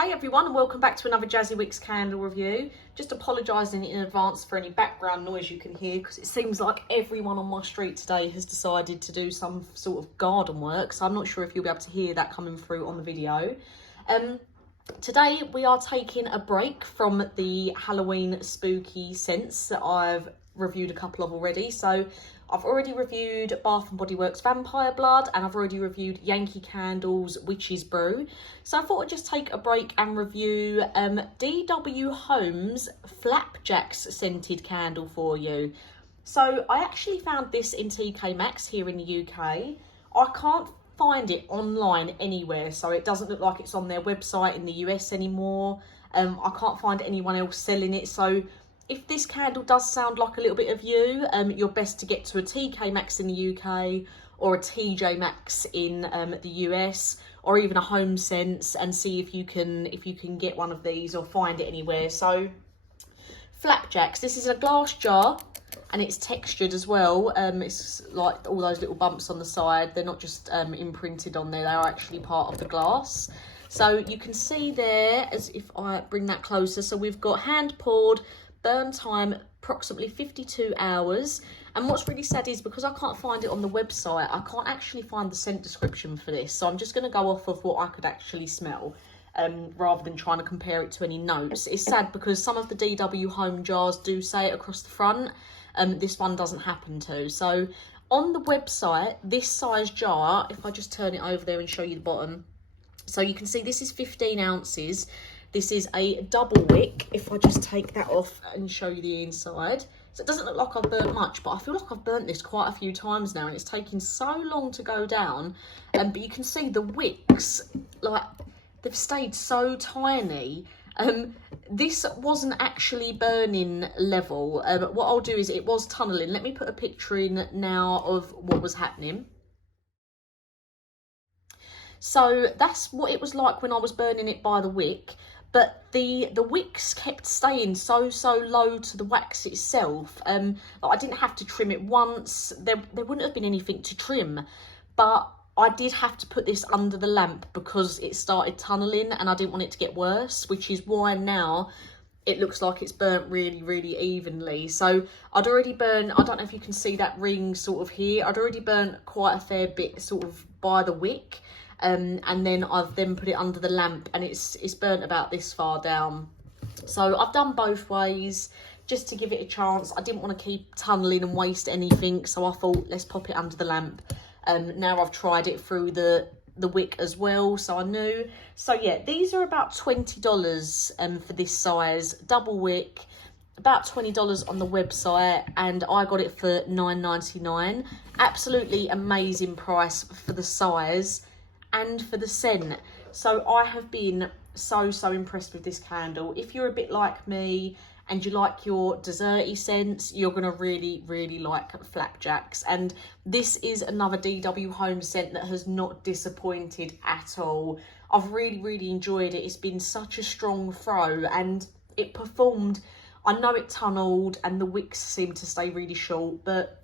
Hey everyone, and welcome back to another Jazzy Wicks candle review. Just apologising in advance for any background noise you can hear, because it seems like everyone on my street today has decided to do some sort of garden work, so I'm not sure if you'll be able to hear that coming through on the video. Today we are taking a break from the Halloween spooky scents that I've reviewed a couple of already. So I've already reviewed Bath & Body Works Vampire Blood, and I've already reviewed Yankee Candle's Witch's Brew. So I thought I'd just take a break and review DW Home's Flapjacks scented candle for you. So I actually found this in TK Maxx here in the UK. I can't find it online anywhere, so it doesn't look like it's on their website in the US anymore. I can't find anyone else selling it, so if this candle does sound like a little bit of you, you're best to get to a TK Maxx in the UK or a TJ Maxx in the US, or even a Homesense, and see if you can get one of these or find it anywhere. So Flapjacks, this is a glass jar and it's textured as well. It's like all those little bumps on the side, they're not just imprinted on there, they are actually part of the glass. So you can see there, as if I bring that closer, so we've got hand poured, burn time approximately 52 hours. And what's really sad is, because I can't find it on the website, I can't actually find the scent description for this, so I'm just going to go off of what I could actually smell, rather than trying to compare it to any notes. It's sad because some of the DW Home jars do say it across the front, this one doesn't happen to. So on the website, this size jar, if I just turn it over there and show you the bottom, so you can see this is 15 ounces. This is a double wick. If I just take that off and show you the inside. So it doesn't look like I've burnt much, but I feel like I've burnt this quite a few times now, and it's taking so long to go down. But you can see the wicks, like, they've stayed so tiny. This wasn't actually burning level. What I'll do is, it was tunnelling. Let me put a picture in now of what was happening. So that's what it was like when I was burning it by the wick. But the wicks kept staying so low to the wax itself. I didn't have to trim it once. There wouldn't have been anything to trim, but I did have to put this under the lamp because it started tunnelling and I didn't want it to get worse, which is why now it looks like it's burnt really evenly. So I'd already burnt, I don't know if you can see that ring sort of here, I'd already burnt quite a fair bit sort of by the wick. And then I've put it under the lamp, and it's burnt about this far down. So I've done both ways just to give it a chance. I didn't want to keep tunnelling and waste anything, so I thought, let's pop it under the lamp. Now I've tried it through the wick as well, so I knew. So yeah, these are about $20 for this size double wick, about $20 on the website, and I got it for $9.99. Absolutely amazing price for the size and for the scent. So I have been so impressed with this candle. If you're a bit like me and you like your desserty scents, you're gonna really like Flapjacks. And this is another DW Home scent that has not disappointed at all. I've really enjoyed it. It's been such a strong throw, and it performed. I know it tunneled and the wicks seemed to stay really short, but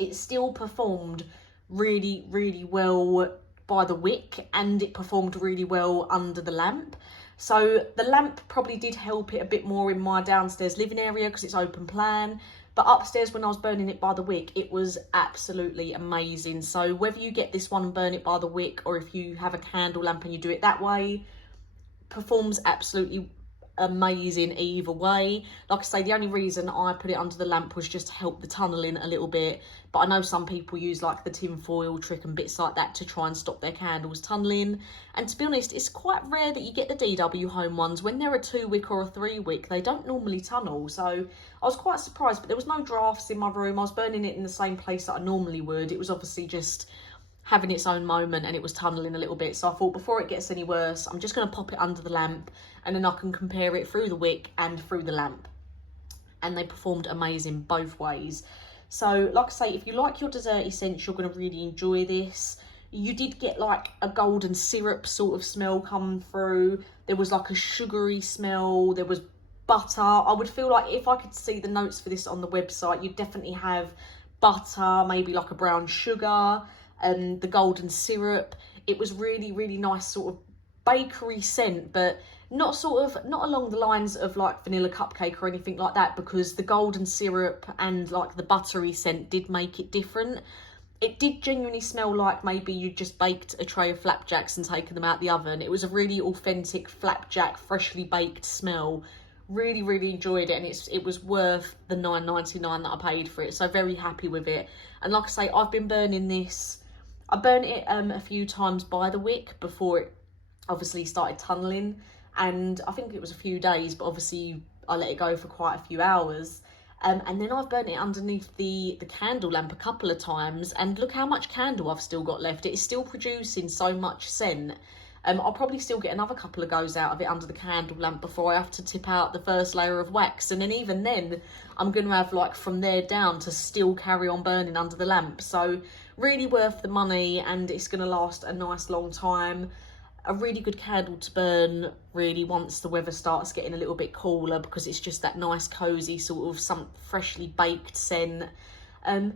it still performed really well by the wick, and it performed really well under the lamp. So the lamp probably did help it a bit more in my downstairs living area because it's open plan, but upstairs when I was burning it by the wick, it was absolutely amazing. So whether you get this one and burn it by the wick, or if you have a candle lamp and you do it that way, performs absolutely amazing either way. Like I say, the only reason I put it under the lamp was just to help the tunnelling a little bit, but I know some people use like the tin foil trick and bits like that to try and stop their candles tunnelling. And to be honest, it's quite rare that you get the DW Home ones. When they're a 2 wick or a 3 wick, they don't normally tunnel, so I was quite surprised. But there was no drafts in my room. I was burning it in the same place that I normally would. It was obviously just having its own moment, and it was tunnelling a little bit. So I thought, before it gets any worse, I'm just going to pop it under the lamp, and then I can compare it through the wick and through the lamp. And they performed amazing both ways. So like I say, if you like your desserty scents, you're going to really enjoy this. You did get like a golden syrup sort of smell come through. There was like a sugary smell. There was butter. I would feel like if I could see the notes for this on the website, you'd definitely have butter, maybe like a brown sugar, the golden syrup. It was really nice sort of bakery scent, but not along the lines of like vanilla cupcake or anything like that, because the golden syrup and like the buttery scent did make it different. It did genuinely smell like maybe you just baked a tray of flapjacks and taken them out the oven. It was a really authentic flapjack, freshly baked smell. Really, really enjoyed it, and it was worth the $9.99 that I paid for it. So very happy with it. And like I say, I've been burning this. I burnt it a few times by the wick before it obviously started tunnelling, and I think it was a few days, but obviously I let it go for quite a few hours. And then I've burnt it underneath the candle lamp a couple of times, and look how much candle I've still got left. It is still producing so much scent. I'll probably still get another couple of goes out of it under the candle lamp before I have to tip out the first layer of wax. And then even then, I'm going to have like from there down to still carry on burning under the lamp. So really worth the money, and it's going to last a nice long time. A really good candle to burn really once the weather starts getting a little bit cooler, because it's just that nice cozy sort of some freshly baked scent.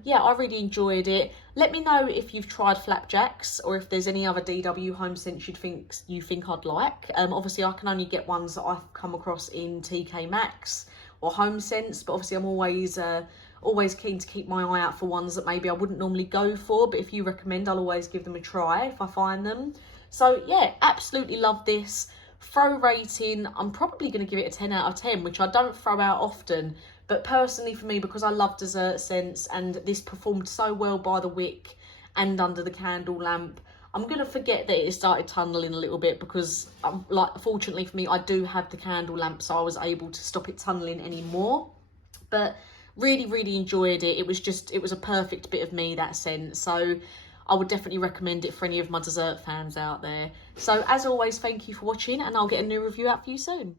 Yeah, I really enjoyed it. Let me know if you've tried flapjacks, or if there's any other DW home scents you think I'd like. Obviously I can only get ones that I've come across in TK Maxx or Homesense, but obviously I'm always keen to keep my eye out for ones that maybe I wouldn't normally go for, but if you recommend, I'll always give them a try if I find them. So yeah, absolutely love this. Throw rating, I'm probably going to give it a 10 out of 10, which I don't throw out often, but personally for me, because I love dessert scents and this performed so well by the wick and under the candle lamp, I'm going to forget that it started tunnelling a little bit, because fortunately for me, I do have the candle lamp, so I was able to stop it tunnelling anymore. But really, really enjoyed it. It was a perfect bit of me, that scent. So I would definitely recommend it for any of my dessert fans out there. So as always, thank you for watching, and I'll get a new review out for you soon.